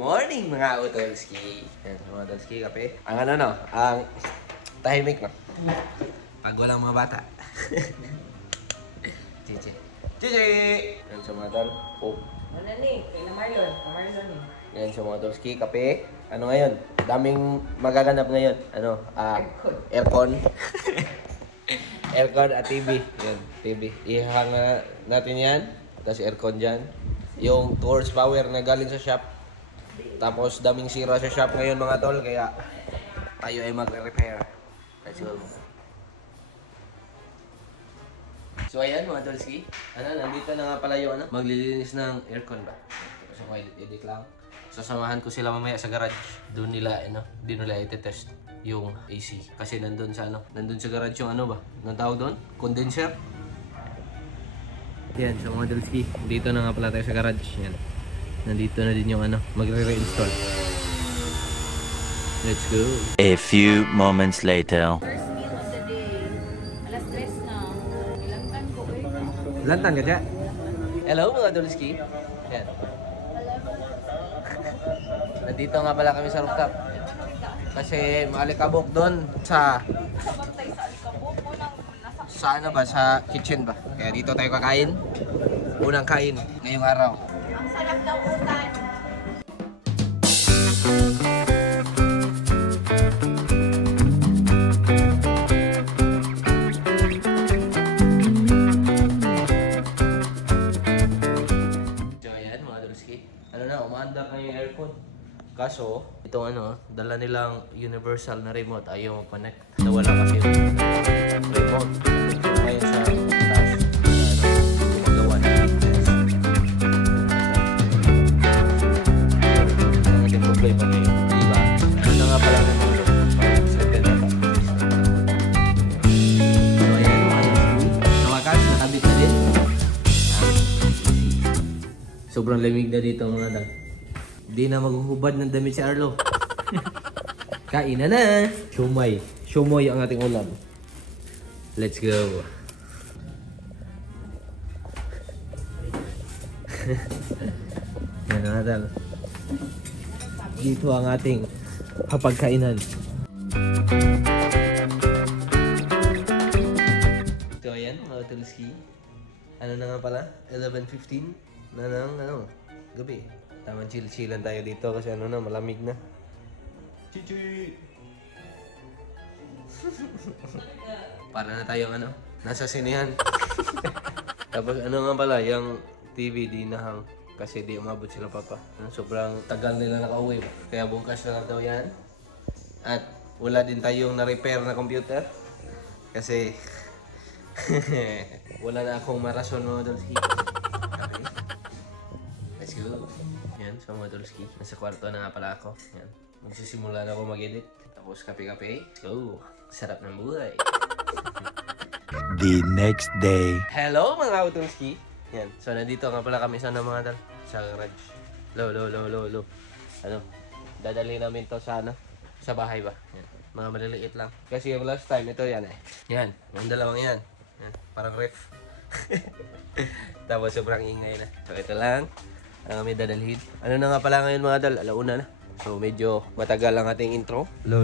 morning mga Utolski. Yan, mga Utolski, kape. Ang ang tahimik no. Pag walang mga bata. Chichi. Chichi! Yan sa mga tol. Oh. Ano ni? Kay na Marlon. Marlon ni. Yan sa mga Utolski, kape. Ano ngayon? Daming magaganap ngayon. Aircon. Aircon at TV. Yan, TV. Ihahang natin yan. Tapos aircon dyan. Yung 2 horsepower na galing sa shop. Tapos daming sira sa shop ngayon mga tol. Kaya tayo ay magre-repair. Let's go. So ayan mga tolski. Nandito na nga pala yung maglilinis ng aircon ba? So edit lang. Sasamahan ko sila mamaya sa garage. Doon nila i-test yung AC. Kasi nandun sa garage yung ba? Anong tawag doon? Condenser. Yan, so mga tolski. Dito na nga pala tayo sa garage. Yan. Nandito na din yung magre-reinstall. Let's go. A few moments later. First meal of the day. Alas 3 na. Ilantan ko eh. Lantan ka dyan? Hello mga tolski. Yan. Nandito nga pala kami sa rooftop. Kasi maalikabok doon sa sa kitchen ba. Kaya dito tayo kakain. Unang kain ngayong araw. Ang sarap daw utan. So ayan mga tolski. Umaandar na yung aircon. Kaso, itong dala nilang universal na remote ayaw mag-connect. Nawala kasi yung remote. Ngayon sa taas, gumagawa na maintenance. Ang ating problema ngayon, diba? Ano nga pala ng mga settle na pa. So ayan mga tolski. Sa wakas, nakabit na din. Sobrang lamig na dito mga dal. Di na maghuhubad ng damit si Arlo. Kain na! Shumay. Shumay ang ating ulam. Let's go. Yan na dal. Dito ang ating hapagkainan. So ayan mga tolski. Ano na nga pala? 11:15 na ng gabi. Tamang chill-chillan tayo dito kasi malamig na. Chichi! Para na tayong nasa sinehan. Tapos nga pala, yung TV di nahang kasi di umabot sila papa. Sobrang tagal nila nakauwi. Kaya bukas na lang daw yan. At wala din tayong na-repair na computer. Kasi wala na akong marason mga tolski. Okay. Let's go. Yan, so mga tolski. Nasa kwarto na nga pala ako. Yan. Magsisimula na ako mag-edit. Tapos kape-kape. Let's go. Sarap ng buhay. The next day. Hello mga tolski. Yan. So nandito nga pala kami sa mga sa garage. Lo. Dadalhin namin to sa sa bahay ba. Yan. Mga maliliit lang. Kasi yung last time ito yan Yan. Yung dalawang yan. Yan. Parang ref. Tapos sobrang ingay na. So ito lang. May dadalhin. Ano na nga pala ngayon mga dal? Alauna na. So medyo matagal ang ating intro. Lo.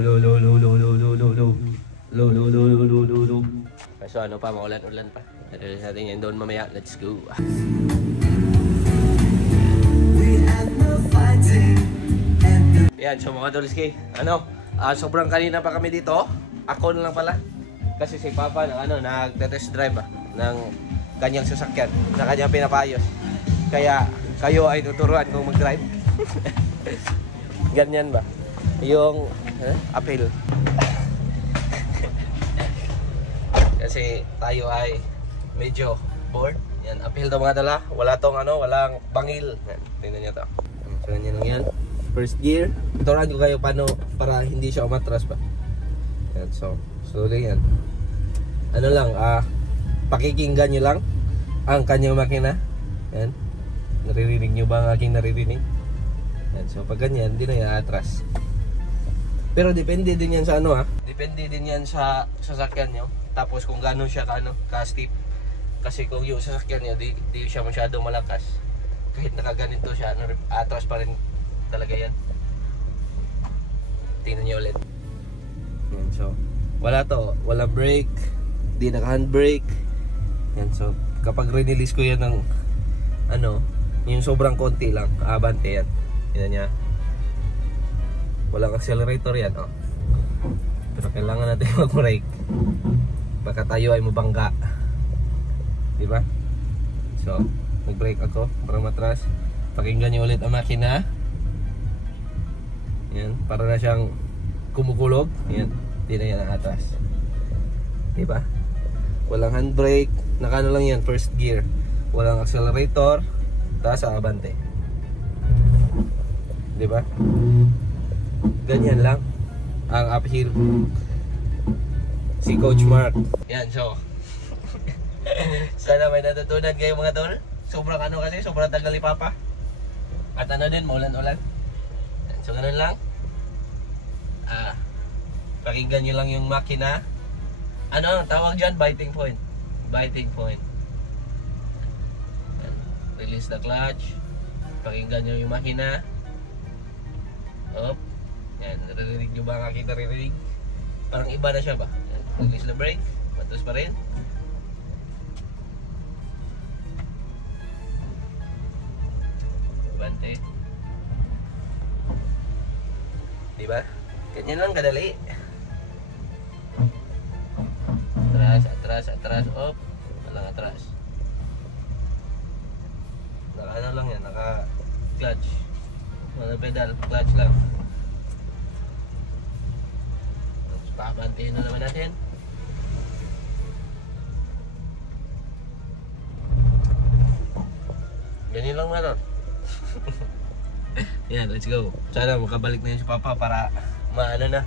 So pa, maulan-ulan pa. Dadalhin natin yan doon mamaya. Let's go. Yan, so mga tolski. Sobrang kanina pa kami dito. Ako na lang pala. Kasi si Papa nagte-test drive ng kanyang sasakyan. Na kanyang pinapayos. Kaya kayo ay tuturuan kung mag-drive. Ganyan ba? Yung uphill. Kasi tayo ay medyo bored. Yan, uphill to mga dala. Wala tong walang bangil. Yan, tingnan niyo to. So ganyan lang yan. First gear. Turuan ko kayo paano para hindi siya umatras ba. Yan, so slowly yan. Pakikinggan nyo lang ang kanyang makina. Yan. Naririnig nyo ba ang aking naririnig? Yan. So pag ganyan, hindi na yan atras. Pero depende din yan sa Depende din yan sa sasakyan nyo. Tapos kung gano'n siya ka-steep. Kasi kung yung sasakyan nyo, di siya masyadong malakas. Kahit nakaganito siya, atras pa rin talaga yan. Tingnan nyo ulit. Yan, so, wala to. Wala brake. Di naka-handbrake. Yan, so, kapag release ko yan ng, ano, yung sobrang konti lang, abante yan. Tingnan niya. Walang accelerator yan, oh. Pero kailangan natin mag-brake. Baka tayo ay mabangga. Diba? So, nag-brake ako para matras. Pakinggan nyo ulit ang makina. Yan, para na siyang kumukulog. Yan, hindi na yan ang atras. Diba? Walang handbrake. Nakano lang yan, first gear. Walang accelerator. Taas sa abante. Diba? Ganyan lang ang uphill si Coach Mark. Yan, so sana may natutunan kayo mga tol. Sobrang ano kasi, sobrang tagal ni Papa. At ano din, maulan-ulan. So ganun lang. Pakinggan nyo lang yung makina. Ano ang tawag dyan? Biting point. Biting point. Yan. Release the clutch. Pakinggan nyo yung makina. Up. Yan, naririnig nyo ba ang aking naririnig? Parang iba na siya ba? Yan. Release the brake. Matras pa rin. Bante. Diba? Ganyan lang kadali. Atras, up. Walang atras. Naka ano lang yan, naka clutch. Walang pedal, clutch lang. Tapos pabantiin na naman natin. Ganyan lang mga tol. Yan, let's go. Sana makabalik na yun si Papa para maano na,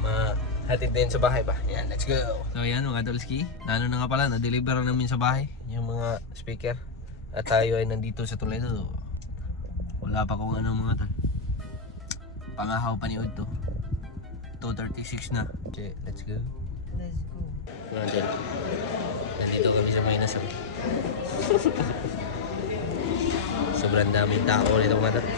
mahatid din sa bahay pa. Yan, let's go. So yan mga tolski, na nga pala, na-deliver na namin sa bahay yung mga speaker. At tayo ay nandito sa Toledo. Wala pa kung ano mga tol. Pangahaw pa ni Udto. 2:36 na. Okay, let's go. Let's go. Mga tol, nandito kami sa Maynasang. Sobrang daming tao nito mga tol.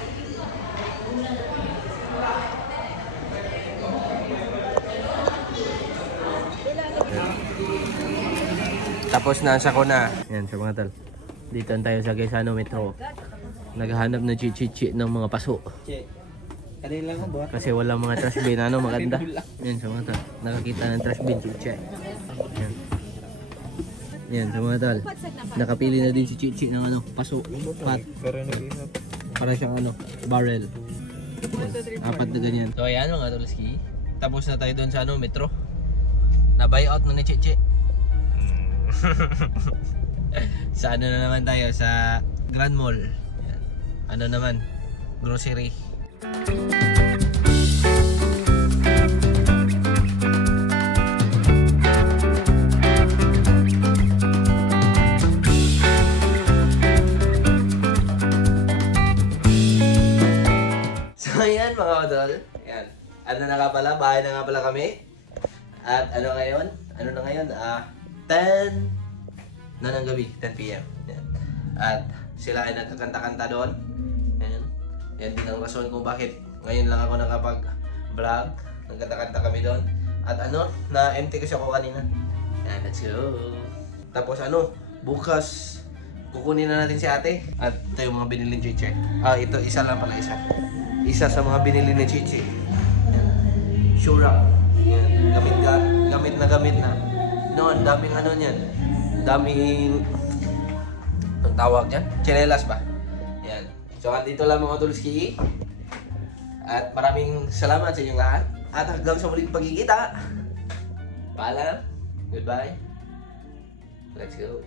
Tapos nasa ko na. Yan sa mga tol. Dito tayo sa Quezano Metro. Naghahanap ng chichichi ng mga paso. Kanina lang ba? Kasi wala mga trash bin ano maganda. Yan sa mga tol. Nakakita ng trash bin chichi. Yan. Yan sa mga tol. Nakapili na din si Chichi ng ano, paso, pat. Pero nag-ihap. Para siyang ano, barrel. Apat na ganyan. So ayan mga tolski. Tapos na tayo doon sa ano, Metro. Na buy out na ni Chichi. Sa ano na naman tayo sa Grand Mall. Yan. Ano naman, grocery. So ayan mga odol. Ayan. Ano na nga pala, bahay na nga pala kami. At ano ngayon? Ano na ngayon? 10 na ng gabi, 10 PM. Yan. At sila ay nagkakanta-kanta doon. Yan. Yan din ang rason kung bakit ngayon lang ako nakapag-vlog. Nagkanta-kanta kami doon. At ano, na-empty kasi ako kanina. Yan, let's go. Tapos ano, bukas kukunin na natin si ate. At ito yung mga binili ni Chichi. Ito, isa lang pala isa. Isa sa mga binili ni Chichi. Yan. Shura. Yan. Gamit na. Noon, daming ano niyan. Daming ang tawag niyan, chinelas ba? Yan. So andito lang mga tulski. At maraming salamat sa inyong lahat. At hanggang sa muling pagkikita. Paalam. Goodbye. Let's go.